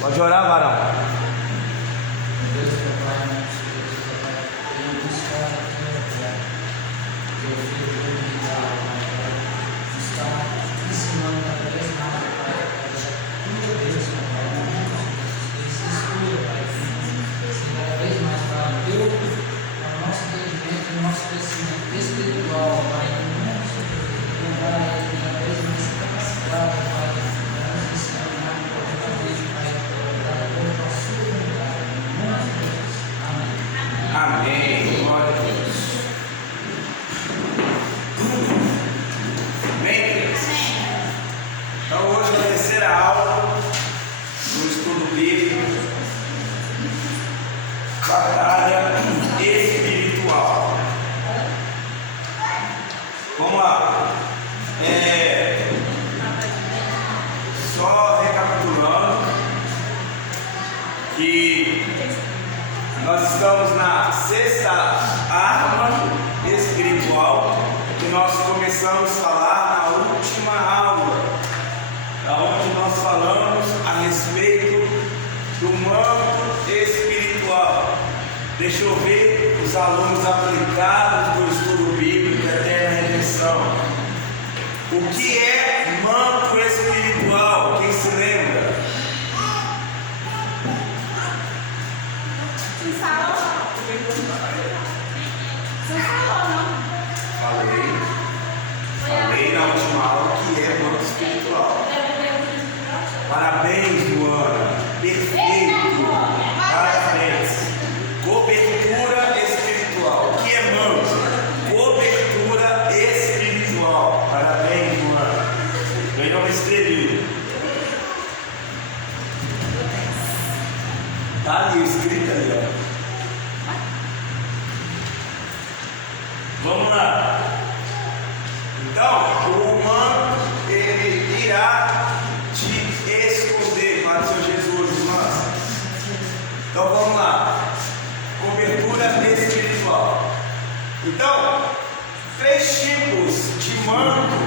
Pode orar, varão. Deus, meu Pai, meu Deus, meu Pai, eu buscar a tua glória. Teu filho humilhado, Pai, está ensinando cada vez mais, Pai, cuida Deus, meu Pai, em nome de Jesus. Esse estudo, Pai, ser cada vez mais para o nosso entendimento, o nosso crescimento espiritual, Pai, em nome de Jesus. Lembrar ele cada vez mais capacitado, Pai, para nos ensinar corretamente, Pai, para a sua vontade, em nome de Jesus. Amém. Amém. Glória a Deus. Bem, crianças. Então hoje é a terceira aula do estudo bíblico, batalha espiritual. Vamos lá. Só recapitulando que nós estamos na sexta arma espiritual que nós começamos a falar na última aula, onde nós falamos a respeito do manto espiritual. Deixa eu ver os alunos aplicados do estudo bíblico até a redenção. O que é manto espiritual? Quem se lembra? Você falou, não? Falei na última aula que é manto espiritual. Parabéns, Luana. Perfeito. Parabéns. Cobertura espiritual. O que é manto? Cobertura espiritual. Parabéns, Luana. Ganhou uma estrelinha. Tá ali, escrito ali, ó. Vamos lá. Então, o manto, ele irá te esconder para o Senhor Jesus, irmãs. Então, vamos lá. Cobertura espiritual. Então, 3 tipos de manto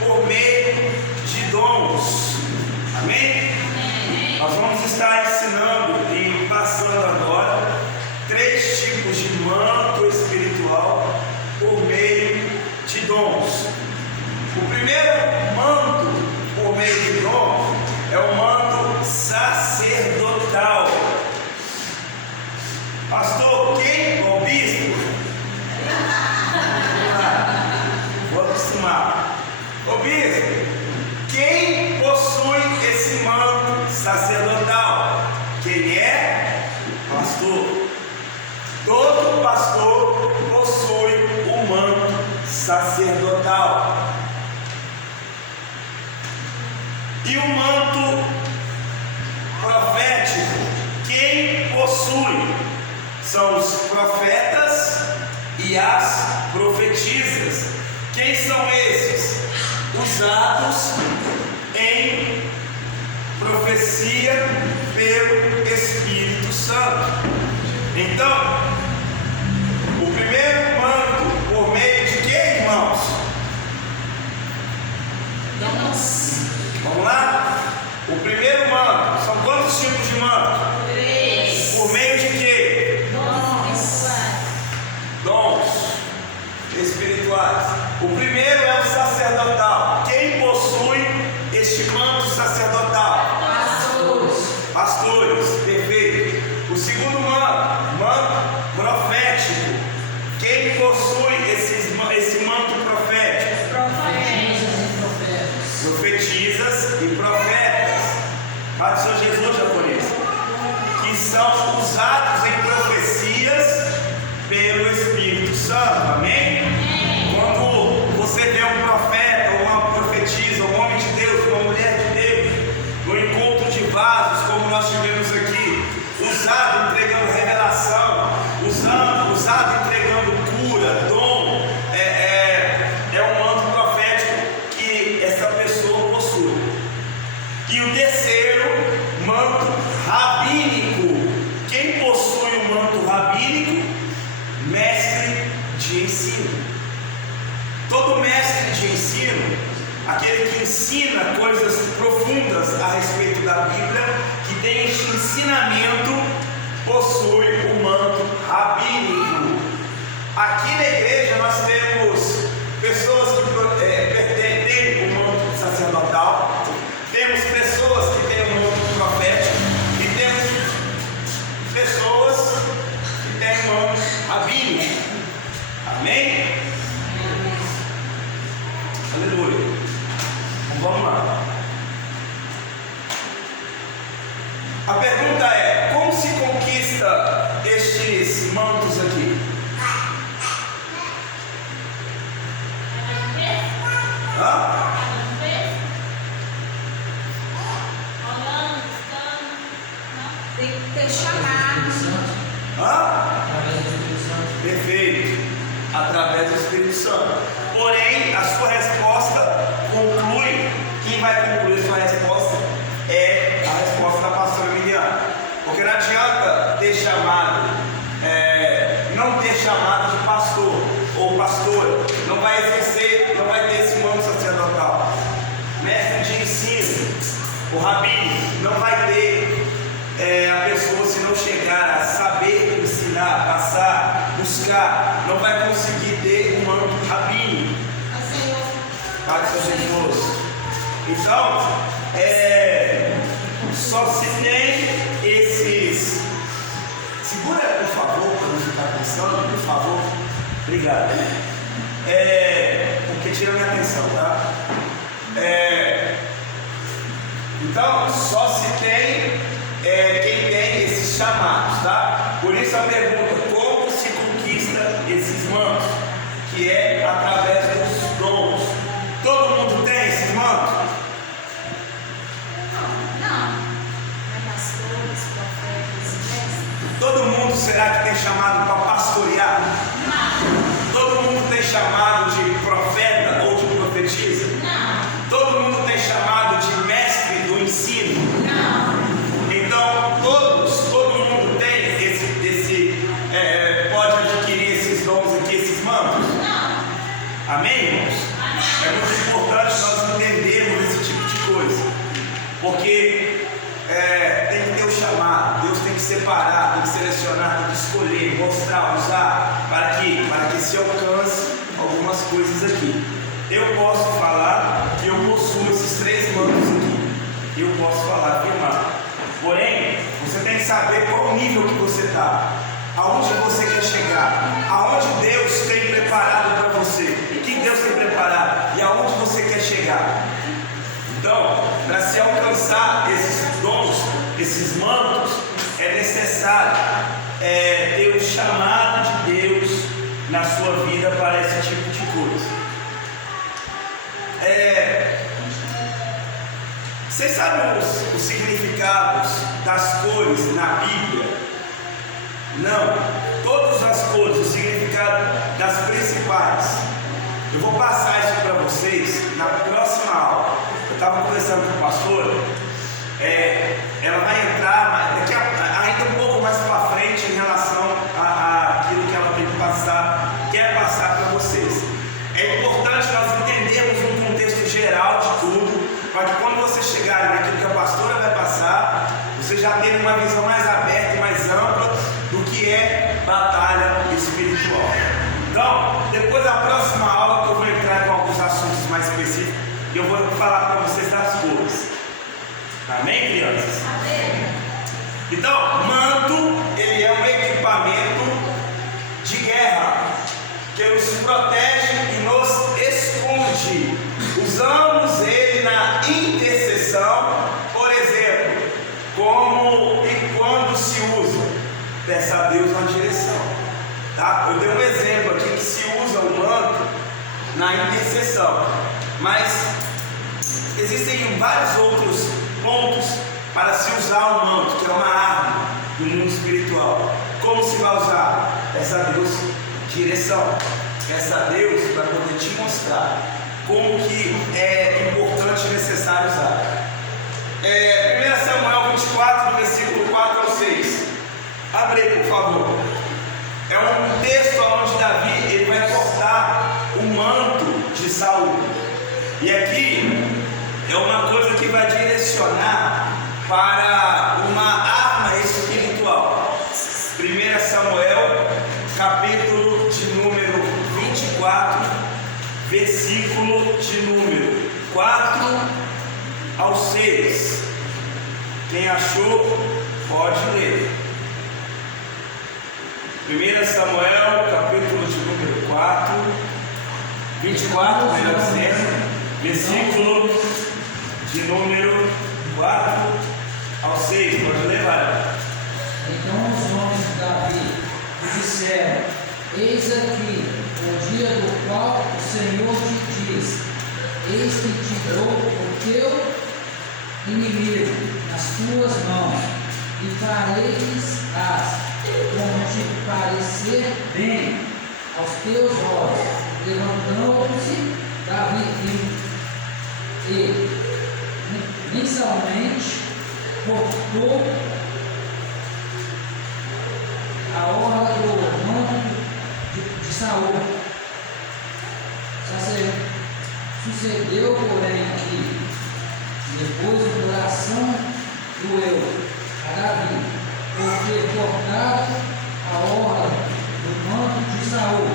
por meio de dons. Amém? Nós vamos estar ensinando e passando agora 3 tipos de manto espiritual por meio de dons. O primeiro manto por meio de dons é o manto sacerdotal. Pastor, quem? O bispo? Vou acostumar. O bispo, quem possui esse manto sacerdotal? Quem é? Pastor. Todo pastor possui o manto sacerdotal. E o manto profético, quem possui? São os profetas e as profetisas. Quem são esses? Usados em profecia pelo Espírito Santo. Então, o primeiro manto por meio de quê, irmãos? Vamos lá? O primeiro manto, são quantos tipos de manto? 3. Por meio de quê? Dons espirituais. O primeiro é o sacerdotal. Quem possui este manto sacerdotal? Pastores, perfeito. O segundo manto profético. Quem possui esse manto profético? Profetisas e profetas. Pai do Senhor Jesus, japonês. Que são usados em profecias pelo Espírito Santo. Amém? Quando você vê um profeta, ou uma profetisa, um homem de Deus, uma mulher de Deus, no encontro de vasos, como nós tivemos aqui, usado entregando revelação, usado entregando cura, dom, é um manto profético que essa pessoa possui. E o terceiro, manto rabínico. Quem possui o manto rabínico? Mestre de ensino. Todo mestre de ensino, aquele que ensina coisas profundas a respeito da Bíblia, que tem ensinamento possui o manto rabínico. Aqui na igreja nós temos pessoas que têm o manto sacerdotal, temos pessoas que têm o manto profético e temos pessoas que têm o manto rabínico. Amém? Aleluia. Então, vamos lá. A pergunta é: como se conquista estes mantos aqui? Hã? Tem que ter chamado. Hã? Através do Espírito Santo. Perfeito. Através do Espírito Santo. Porém, a sua resposta conclui. Quem vai concluir a sua resposta é a resposta da pastora Miliana. Porque não adianta ter chamado, não ter chamado de pastor ou pastora, não vai exercer, não vai ter esse manto sacerdotal. Mestre de ensino, o rabino, não vai ter a pessoa, se não chegar a saber ensinar, passar, buscar, não vai conseguir ter um manto rabínico. Pai do Senhor Jesus. Então, só se tem esses. Segura, por favor, para não ficar pensando, por favor. Obrigado. Porque tira minha atenção, tá? Então, só se tem quem tem esses chamados, tá? Por isso a pergunta: como se conquista esses mantos? Que é através dos dons. Todo mundo tem esses mantos? Não. É pastores, profetas, mestres? Todo mundo será que tem chamado para pastorear? Não. Todo mundo tem chamado de profeta ou de profetisa? Não. Todo mundo tem chamado de mestre do ensino? Não. Então, todo mundo tem pode adquirir esses dons aqui, esses mantos? Não. Amém, irmãos? É muito importante nós entendermos esse tipo de coisa, porque tem que ter o chamado, Deus tem que separar, tem que selecionar, tem que escolher, mostrar, usar, para que se alcance algumas coisas aqui. Eu posso falar que eu possuo esses 3 mantos aqui, eu posso falar, afirmar. Porém, você tem que saber qual nível que você está, aonde você quer chegar, aonde Deus tem preparado para você, o que Deus tem preparado e aonde você quer chegar. Então, para se alcançar esses dons, esses mantos, é necessário ter o chamado de Deus na sua vida para esse tipo de coisa. Vocês sabem os significados das cores na Bíblia? Não, todas as cores, o significado das principais. Eu vou passar isso para vocês na próxima aula. Eu estava conversando com a pastora, ela vai entrar ainda um pouco mais para frente em relação àquilo que ela tem que quer passar para vocês. É importante nós entendermos um contexto geral de tudo, para que quando vocês chegarem naquilo que a pastora vai passar, vocês já tenham uma visão mais aberta e mais ampla do que é batalha espiritual. Então, depois da próxima aula que eu vou entrar com alguns assuntos mais específicos, eu vou falar para vocês das cores. Amém, crianças? Amém. Então, manto, ele é um equipamento de guerra que nos protege e nos esconde. Usamos ele na intercessão, por exemplo, como e quando se usa. Peça a Deus uma direção. Tá? Eu dei um exemplo aqui que se usa o manto na intercessão, mas existem vários outros pontos para se usar o manto, que é uma arma no mundo espiritual. Como se vai usar? Peça a Deus direção. Peça a Deus para poder te mostrar como que é importante e necessário usar. 1 Samuel 24, do versículo 4 ao 6. Abre aí, por favor. É um texto onde Davi ele vai cortar o manto de Saul. E aqui é uma coisa que vai direcionar para uma arma Quem achou, pode ler. 1 Samuel, capítulo de número 4, 24, melhor dizendo, versículo de número 4 ao 6. Pode ler, vai. Então os homens de Davi lhe disseram: eis aqui o dia do qual o Senhor te diz: eis que te dou o teu inimigo nas tuas mãos, e farei-as como te parecer bem aos teus olhos. Levantou-se Davi e inicialmente cortou a orla do manto de Saul. Sucedeu, porém, que depois o coração doeu a Davi por ter cortado a orla do manto de Saul,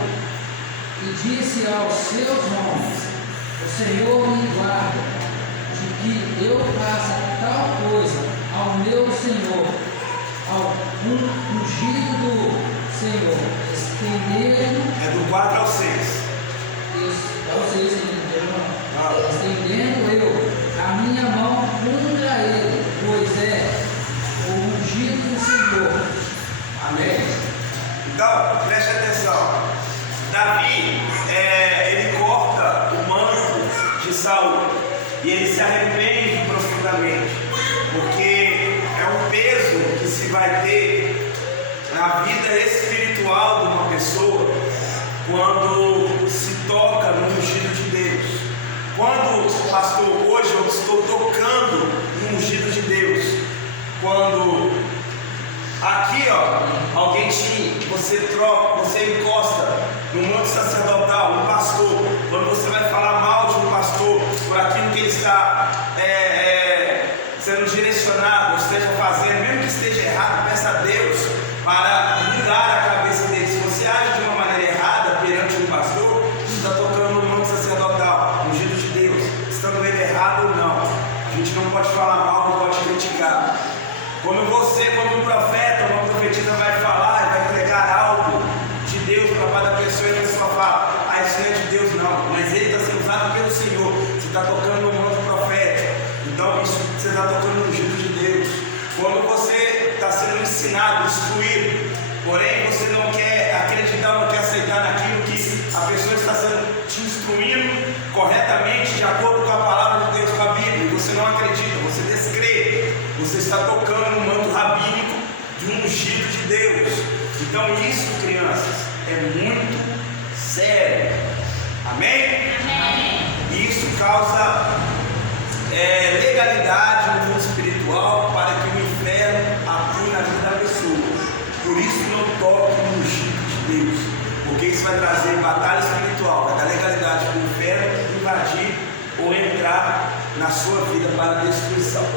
e disse aos seus homens: o Senhor me guarda de que eu faça tal coisa ao meu Senhor, ao ungido do Senhor, estendendo. É do 4 ao 6. Isso, é o 6, irmão. Estendendo eu a minha mão contra ele, pois é o ungido do Senhor. Amém? Então, preste atenção. Davi, ele corta o manto de Saul e ele se arrepende profundamente, porque é um peso que se vai ter na vida espiritual de uma pessoa quando se toca no ungido de Deus. Quando, pastor, hoje eu estou tocando no ungido de Deus, quando aqui, alguém você troca, você encosta no manto sacerdotal, no pastor, quando você vai falar mal de um pastor, por aquilo que ele está sendo direcionado, esteja fazendo, mesmo que esteja errado, peça a Deus para mudar a cabeça dele. Se você age de uma maneira errada perante um pastor, você está tocando no manto sacerdotal, no ungido de Deus, estando ele errado ou não. A gente não pode falar mal, não pode criticar. Quando um profeta, uma profetisa vai falar, vai entregar algo de Deus para cada pessoa, e a pessoa fala: isso não é de Deus não, mas ele está sendo usado pelo Senhor. Você está tocando no manto profético, então isso você está tocando no ungido de Deus. Quando você está sendo ensinado, instruído, porém você não quer acreditar, não quer aceitar naquilo que a pessoa está sendo te instruindo corretamente, de acordo com a palavra de Deus, com a Bíblia, e você não acredita, você descrê, você está tocando no manto rabínico de um ungido de Deus. Então isso, crianças, é muito sério. Amém? Amém. E isso causa legalidade no mundo espiritual para que o inferno atue na vida da pessoa. Por isso não toque no ungido de Deus, porque isso vai trazer batalha espiritual, vai dar legalidade para o inferno invadir ou entrar na sua vida para destruição.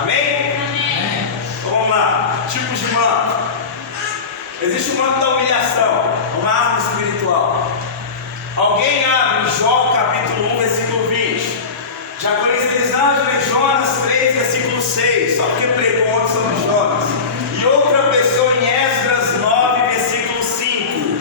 Amém? Amém. Então vamos lá, tipos de manto. Existe o manto da humilhação, uma arma espiritual. Alguém abre Jó capítulo 1, versículo 20. Diaconisa Elisângela em Jonas 3, versículo 6. Só porque pregou ontem sobre Jonas. E outra pessoa em Esdras 9, versículo 5.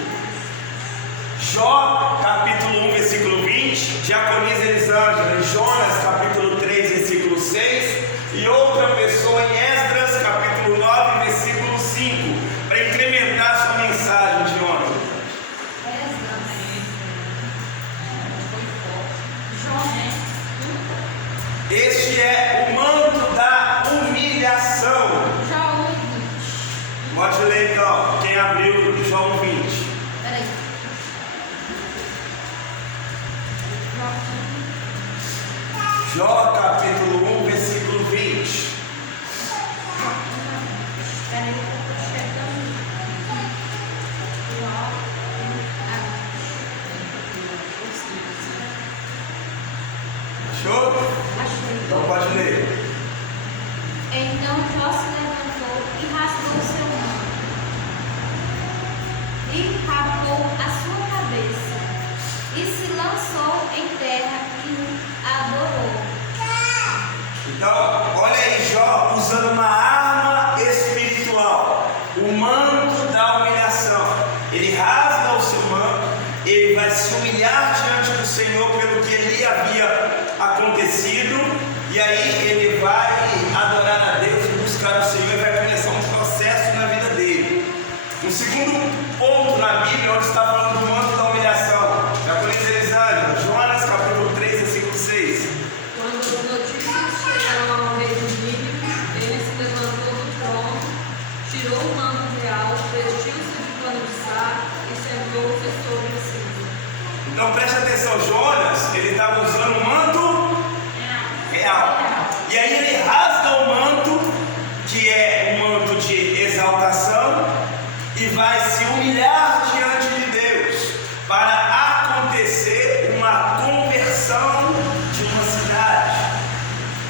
Jó capítulo 1, versículo 20. Diaconisa Elisângela em Jonas capítulo 3, versículo 6. E outra pessoa em Esdras capítulo 9, versículo 5. Para incrementar sua mensagem de ontem. Este é o manto da humilhação. Jó 1:20. Pode ler então, quem abriu Jó 1:20. Peraí. Jó capítulo 1, versículo 20. Peraí, eu estou chegando. Achou? Achei. Então pode ler. Então Jó se levantou e rasgou seu manto, e rapou a sua cabeça, e se lançou em terra e adorou. Então, olha aí Jó usando uma arma espiritual, o manto da humilhação. Ele rasga o seu manto, ele vai se humilhar diante do Senhor pelo que lhe havia acontecido, e aí ele vai adorar a Deus, buscar o Senhor, e vai começar um processo na vida dele. Um segundo ponto na Bíblia, onde está falando do manto da humilhação, já conhece Elisângela, Jonas capítulo 3, versículo 6. Quando as notícias chegaram ao rei do Nínive, ele se levantou do trono, tirou o manto real, vestiu-se de pano de saco e sentou-se sobre si. Então preste atenção, Jonas, ele estava usando o manto real. E aí ele rasga o manto, que é um manto de exaltação, e vai se humilhar diante de Deus, para acontecer uma conversão de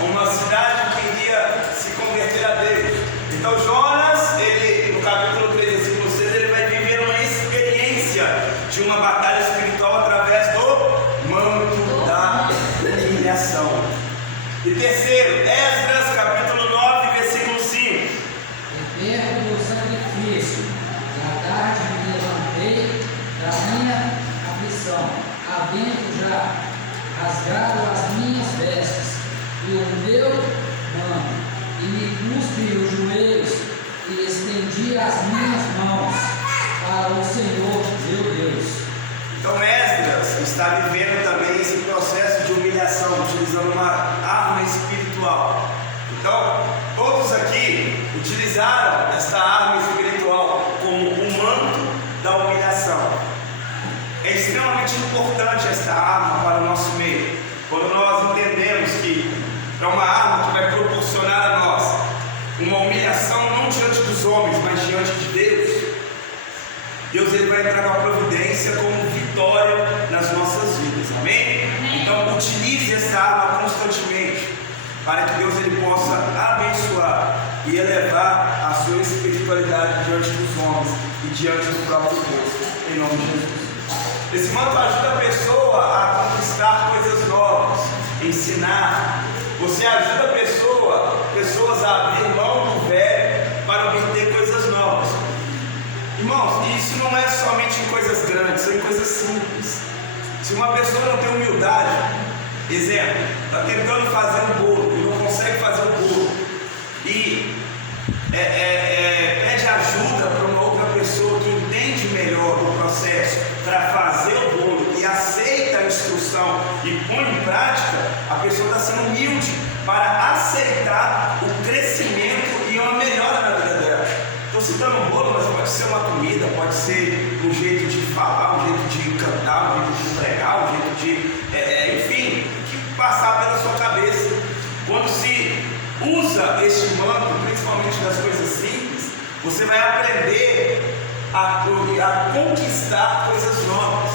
uma cidade que iria se converter a Deus. Então Jonas, ele, no capítulo 3, versículo 6, ele vai viver uma experiência de uma batalha espiritual através do manto da humilhação. E terceiro, Esdras capítulo 9, versículo 5. E perto do sacrifício, da tarde me levantei da minha aflição, havendo já rasgado as minhas vestes e o meu manto, e me cuspi os joelhos e estendi as minhas mãos para o Senhor meu Deus. Então Esdras está vivendo também esse processo de humilhação, utilizando uma arma espiritual. Então, todos aqui utilizaram esta arma espiritual como o manto da humilhação. É extremamente importante esta arma para o nosso meio, quando nós entendemos que é uma arma que vai proporcionar a nós uma humilhação não diante dos homens, mas diante de Deus. Deus ele vai entrar com a providência como vitória nas nossas vidas, amém? Então utilize essa arma constantemente, para que Deus ele possa abençoar e elevar a sua espiritualidade diante dos homens e diante do próprio Deus, em nome de Jesus. Esse manto ajuda a pessoa a conquistar coisas novas, ensinar. Você ajuda pessoas a abrir mão do velho para obter coisas novas. Irmãos, isso não é somente em coisas grandes, são em coisas simples. Se uma pessoa não tem humildade, exemplo, está tentando fazer um bolo e não consegue fazer um bolo, e pede ajuda para uma outra pessoa que entende melhor o processo para fazer o bolo e aceita a instrução e põe em prática, a pessoa está sendo humilde para aceitar o crescimento e uma melhora na vida dela. Estou citando um bolo, mas pode ser uma comida, pode ser um jeito de falar, um jeito de cantar, um jeito de pregar, um jeito de, enfim, que passar pela sua cabeça. Quando se usa este manto, principalmente das coisas simples, você vai aprender a conquistar coisas novas.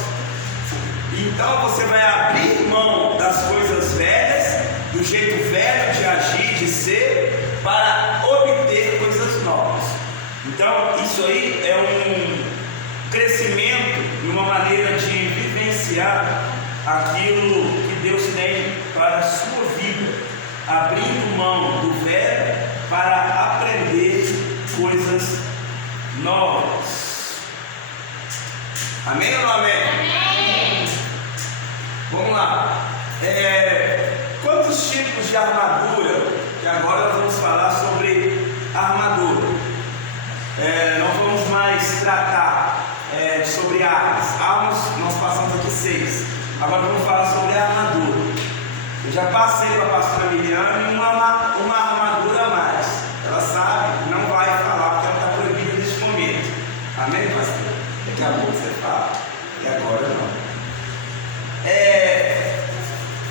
Então você vai abrir mão das coisas velhas, do jeito velho de agir, de ser, para obter coisas novas. Então isso aí é um crescimento e uma maneira de vivenciar aquilo que Deus tem para a sua vida, abrindo mão do velho para aprender coisas novas. Amém ou não amém? Amém. Vamos lá. Quantos tipos de armadura? Que agora nós vamos falar sobre armadura. Não vamos mais tratar sobre armas. Armas nós passamos aqui 6. Agora vamos falar sobre a armadura. Eu já passei para a pastora Miriam uma armadura a mais. Ela sabe, não vai falar porque ela está proibida neste momento. Amém, pastor? Daqui a pouco você fala. E agora não.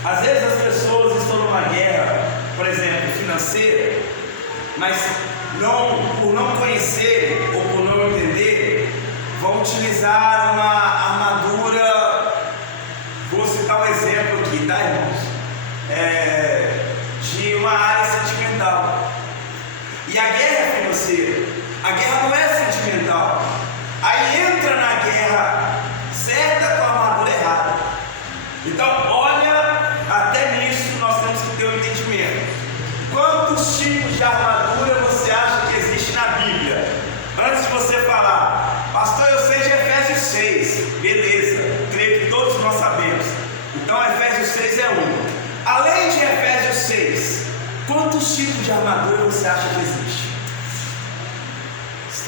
Às vezes as pessoas estão numa guerra, por exemplo, financeira, mas por não conhecerem ou por não entender, vão utilizar uma armadura. Vou citar um exemplo aqui, tá, irmãos? De uma área sentimental. E a guerra é financeira, a guerra não é sentimental. Aí entra na guerra certa com a armadura errada. Então, olha, até nisso nós temos que ter um entendimento. Quantos tipos de armadura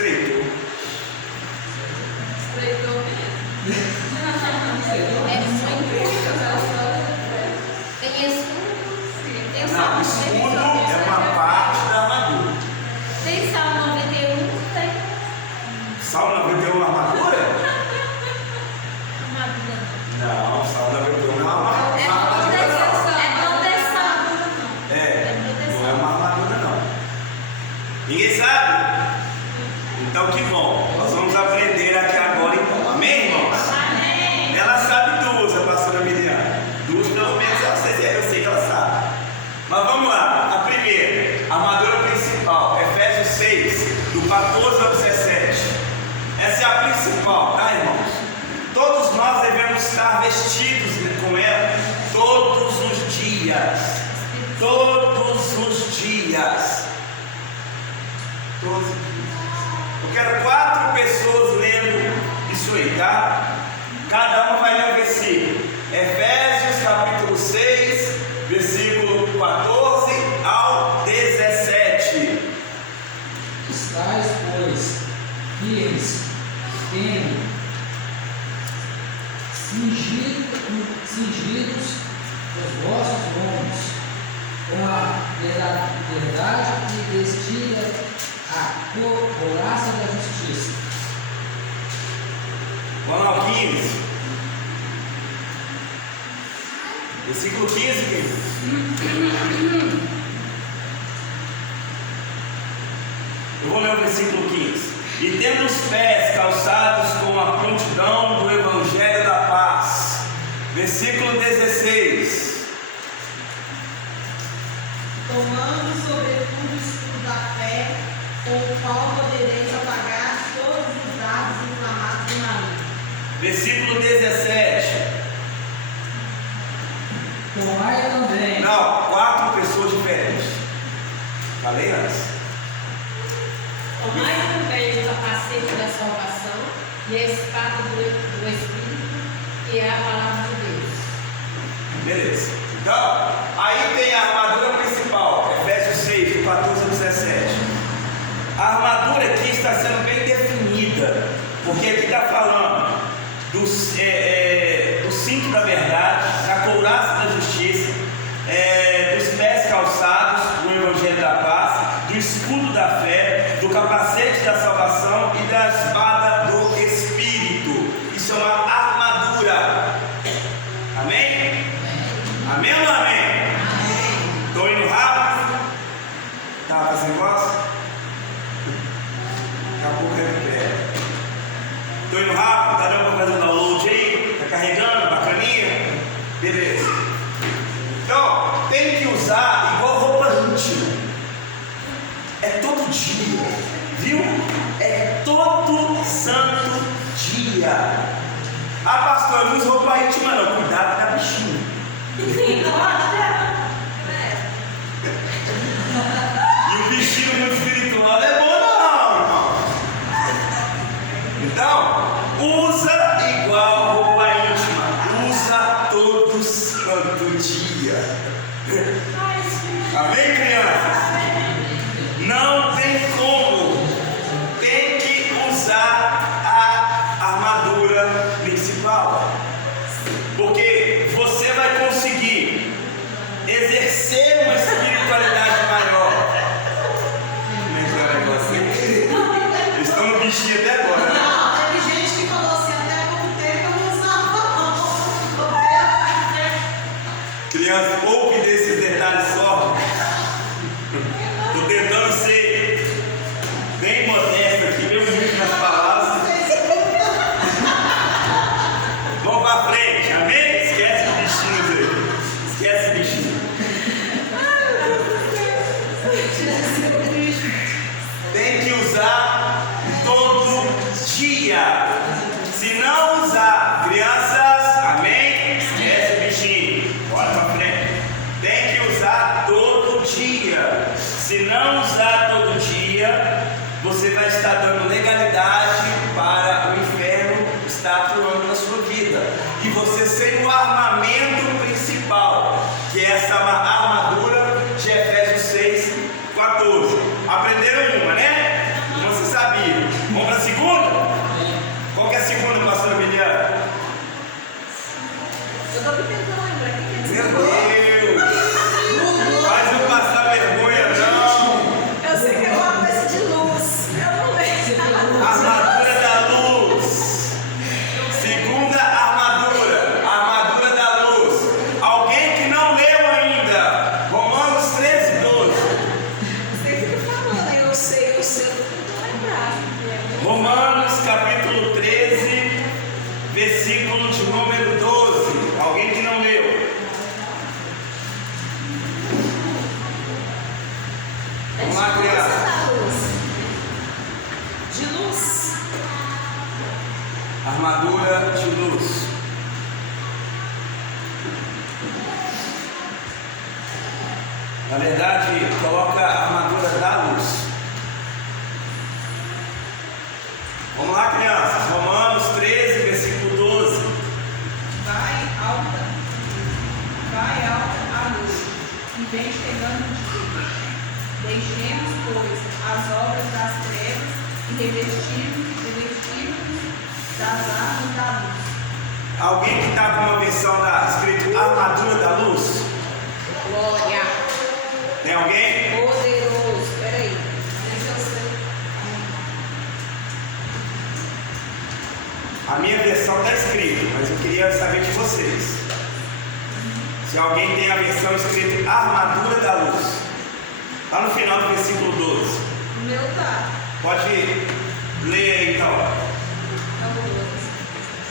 Estreitou. Estreitou mesmo. É muito. Tem escudo. Tem o Não, Salmo escudo 91. é uma parte da armadura. Tem Salmo 91, tem Salmo 91 é uma armadura? armadura. Não, Salmo 91 é uma armadura. É proteção. É, não é uma armadura não. Ninguém sabe? Então que bom. Nós vamos aprender aqui agora então. Amém, irmãos? Amém. Ela sabe duas, a pastora Miriam. Duas pelo menos eu sei que ela sabe. Mas vamos lá. A primeira, a armadura principal, Efésios 6, do 14 ao 17. Essa é a principal, tá, irmãos? Todos nós devemos estar vestidos com ela todos os dias. Todos os dias. Todos os dias. Eu quero 4 pessoas lendo isso aí, tá? Cada uma vai ler um versículo. Efésios capítulo 6, versículo 14 ao 17. Estais, pois, firmes, cingidos os vossos lombos, com a verdade e vestida a couraça da justiça. Vamos lá, 15. Versículo 15, querido. Eu vou ler o versículo 15. E tendo os pés calçados com a prontidão do Evangelho da paz. Versículo 16. Tomando sobretudo o escudo da fé, com o qual podereis apagar todos os dardos inflamados do maligno. Versículo 17. Tomai também. Não, 4 pessoas diferentes. Falei antes. Tomai também o capacete da salvação e a espada do Espírito, que é a palavra de Deus. Beleza. Então, aí tem a armadura principal, Efésios 6, do 14 ao 17. A armadura aqui está sendo bem definida, porque aqui está falando do cinto da verdade, da couraça da justiça, dos pés calçados do Evangelho da paz, do escudo da fé, do capacete da salvação e da espada do Espírito. Isso é uma armadura. Amém? Amém ou não amém? Estou indo rápido? Tá sem negócio? Daqui a pouco recupera. Estou indo rápido? Tá dando para fazer o download aí? Tá carregando? Bacaninha? Beleza. Então, tem que usar igual roupa íntima. É todo dia, viu? É todo santo dia. Ah, pastor, eu não uso roupa íntima não. Cuidado com a bichinha. E o bichinho muito espiritual não é bom não, irmão. Então, usa igual roupa íntima. Usa todo santo dia. Amém, crianças? Não tem como. Tem que usar a armadura principal. Porque você vai conseguir exercer uma espiritualidade maior. Como é que é o negócio? Eles estão no bichinho até agora, né? Não, teve gente que falou assim, até pouco tempo eu não usava não. Criança, poupe desses detalhes só. Estou tentando ser bem modesto aqui, bem humilde nas palavras. Vamos para frente, amém? Esquece o bichinho dele. Esquece o bichinho. Tem que usar todo dia. Se não usar, crianças, amém? Esquece o bichinho. Bora para frente. Tem que usar todo dia. Se não usar todo dia, você vai estar dando legalidade para o inferno estar atuando na sua vida. E você sem o armamento principal, que é essa armadura de Efésios 6, 14. Aprenderam uma, né? Não se sabia. Romanos capítulo 13, versículo de número 12. Alguém que não leu? Vamos lá, criança. De luz. Armadura de luz. Na verdade, coloca a armadura da luz. Vamos lá, crianças. Romanos 13, versículo 12. Vai alta a luz, e vem chegando o dia. Deixemos, pois, as obras das trevas e revestimos das armas da luz. Alguém que está com uma versão escrito armadura da luz? Glória. Tem alguém? Poderoso. Peraí. A minha versão está escrita, mas eu queria saber de vocês. Se alguém tem a versão escrita armadura da luz. Lá no final do versículo 12. O meu tá. Pode ler aí então.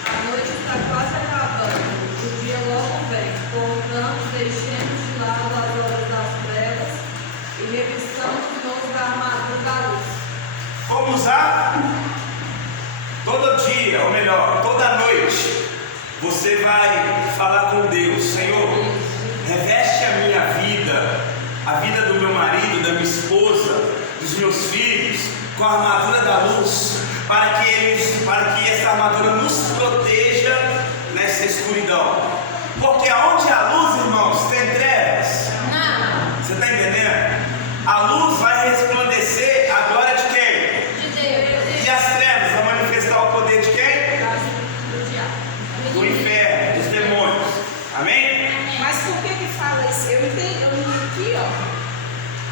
A noite está quase acabando, o dia logo vem. Portanto, deixemos de lado as horas das trevas e revistamos-nos da armadura da luz. Como usar? Todo dia, ou melhor, toda noite, você vai falar com Deus: Senhor, reveste a minha vida, a vida do meu marido, da minha esposa, dos meus filhos, com a armadura da luz, para que essa armadura nos proteja nessa escuridão. Porque aonde há luz, irmãos, tem trevas. Não. Você está entendendo? A luz vai resplandecer a glória de quem? De Deus. E as trevas vão manifestar o poder de quem? Do diabo. Do inferno, dos demônios. Amém? Mas por que fala isso? Eu li aqui, ó,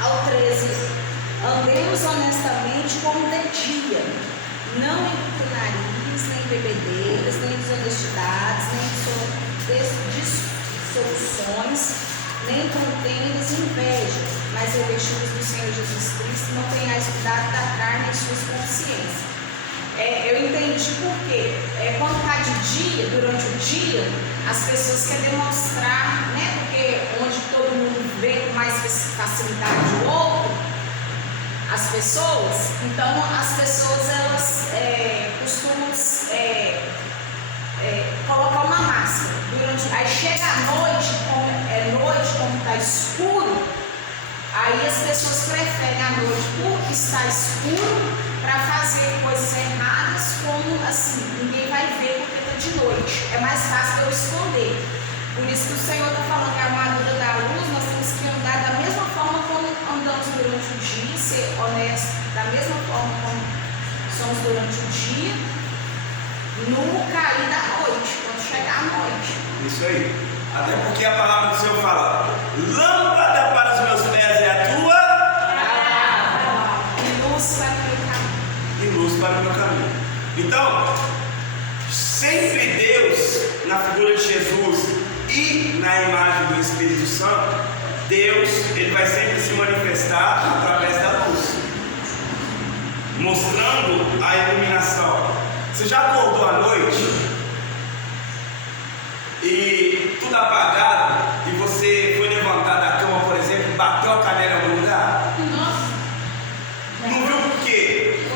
ao 13. Andemos honestamente como de dia, não em culinaria, nem bebedeiras, nem desonestidades, nem dissoluções, nem contendas e inveja, mas revestidos do Senhor Jesus Cristo, não tenhais cuidado da carne em suas consciências. Eu entendi porque quando está de dia, durante o dia, as pessoas querem demonstrar, né? Porque onde todo mundo vê com mais facilidade o outro, as pessoas, então as pessoas elas costumam colocar uma máscara. Aí chega a noite, como está escuro, aí as pessoas preferem a noite porque está escuro para fazer coisas erradas, como assim, ninguém vai ver porque está de noite. É mais fácil eu esconder. Por isso que o Senhor está falando que a armadura da luz, nós temos que andar da mesma forma como andamos durante o dia, ser honesto da mesma forma como somos durante o dia, no cair da noite, quando chegar a noite. Isso aí. Até porque a palavra do Senhor fala: lâmpada para os meus pés é a tua, E luz para o meu caminho. e luz para o meu caminho. Então, sempre Deus, na figura de Jesus e na imagem do Espírito Santo, Deus, ele vai sempre se manifestar através da luz, mostrando a iluminação. Você já acordou à noite e tudo apagado, e você foi levantar da cama, por exemplo, e bateu a canela em algum lugar? Não viu por quê?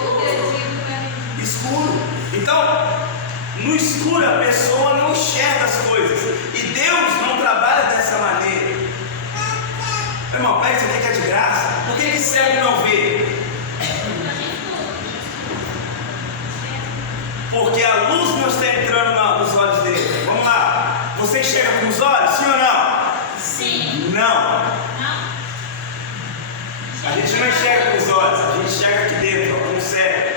Escuro. Então, no escuro a pessoa não enxerga as coisas, e Deus não trabalha dessa maneira. Meu irmão, pega isso aqui que é de graça. Por que cego não vê? Porque a luz não está entrando nos olhos dele. Vamos lá. Você enxerga com os olhos, sim ou não? Sim. Não. A gente não enxerga com os olhos, a gente enxerga aqui dentro, com o cérebro.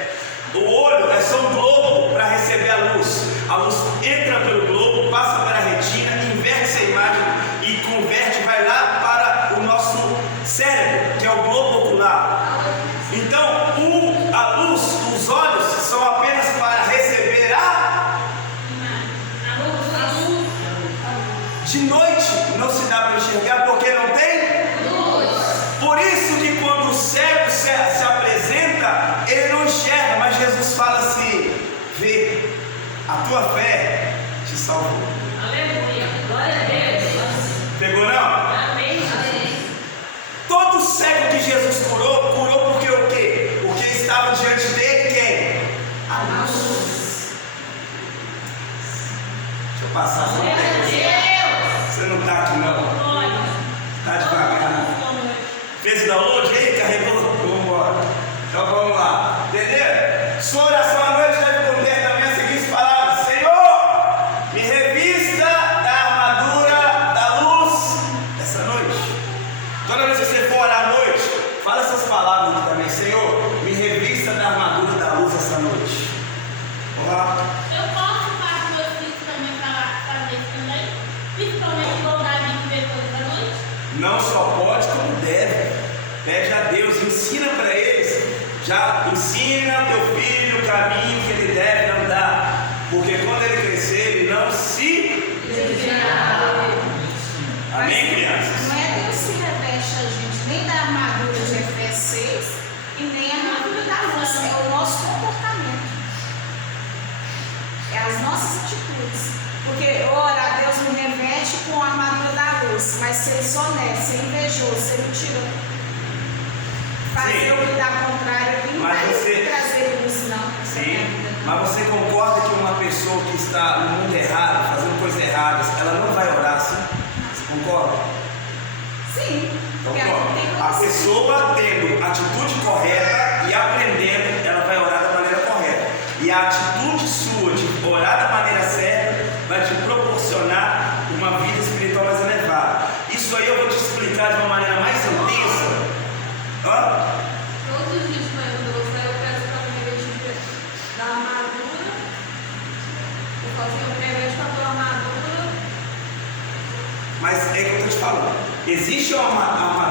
O olho é só um globo para receber a luz. A luz entra pelo globo, passa para a retina, inverte essa imagem e converte, vai lá para o nosso cérebro, que é o globo ocular. fala assim: vê, a tua fé te salvou. Aleluia. Glória a Deus. Pegou não? Amém. Todo cego que Jesus curou, curou porque o quê? Porque estava diante dele quem? A luz. Deixa eu passar só. Glória a Deus. Você não está aqui não. Glória. Está devagar. Fez o download aí? Carregou? Vamos embora. Então vamos lá. Entendeu? Sua oração à noite deve conter também as seguintes palavras: Senhor, me revista da armadura da luz essa noite. Toda vez que você for orar à noite, fala essas palavras aqui também: Senhor, me revista da armadura da luz essa noite. Vamos lá. Eu posso fazer meus filhos também fazer isso também? Principalmente igualdade de ver coisas à noite? Não só pode, como deve. Pede a Deus, ensina para eles. Já ensina teu filho o caminho que ele deve andar. Porque quando ele crescer, ele não se desviará. Amém, crianças? Não é Deus que reveste a gente nem da armadura de Efésios 6 e nem a armadura da luz. É o nosso comportamento. É as nossas atitudes. Porque, ora, Deus me reveste com a armadura da luz, mas ser desonesto, ser invejoso, ser mentiroso, fazer o que dá contrário aqui, não Mas vai você- trazer luz, não. pra minha Sim, vida. mas você concorda que uma pessoa que está no mundo errado, fazendo coisas erradas, ela não vai orar assim? Você concorda? Sim. Então, Porque ó, tem a coisas- pessoa tendo atitude correta e aprendendo, ela vai orar da maneira correta. E a atitude sua de orar da maneira certa vai te proporcionar uma vida espiritual mais elevada. Isso aí eu vou te explicar de uma maneira mais intensa. Hã? Todos os dias de manhã, quando eu vou sair, eu peço para me revestir da armadura. Eu falo assim, eu me revesto com a tua armadura. Mas é que eu estou te falando. Existe uma